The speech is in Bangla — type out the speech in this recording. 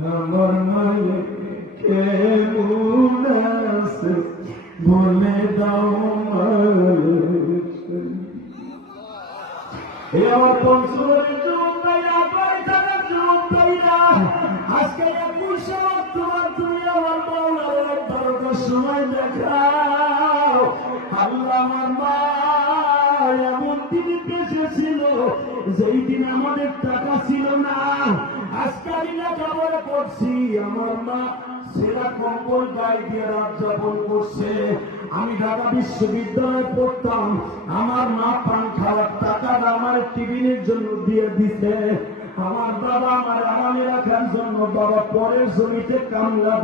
আমার মায়ের কেমন আছে বলে দাও মায়ের। এই আমার পঞ্চমের যুগ ভাইরা, বাড়ি থাকার যুগ ভাইরা, আজকে 21শে অক্টোবর তুমি আমার মৌলার 12টার সময় দেখাও। আল্লাহ আমার মা এমন দিনে বেঁচে ছিল যেই দিন আমাদের টাকা ছিল না। আজকে আমি লেখাপড়া করছি, আমার মা সেরা কম্বল গায়ে দিয়ে রাত যাপন করছে। আমি ঢাকা বিশ্ববিদ্যালয়ে পড়তাম, আমার মা পান খাওয়ার টাকাটা আমার টিফিনের জন্য দিয়ে দিতে। আমার বাবা আমার আরামে রাখার জন্য বাবা পরের জমিতে কামলা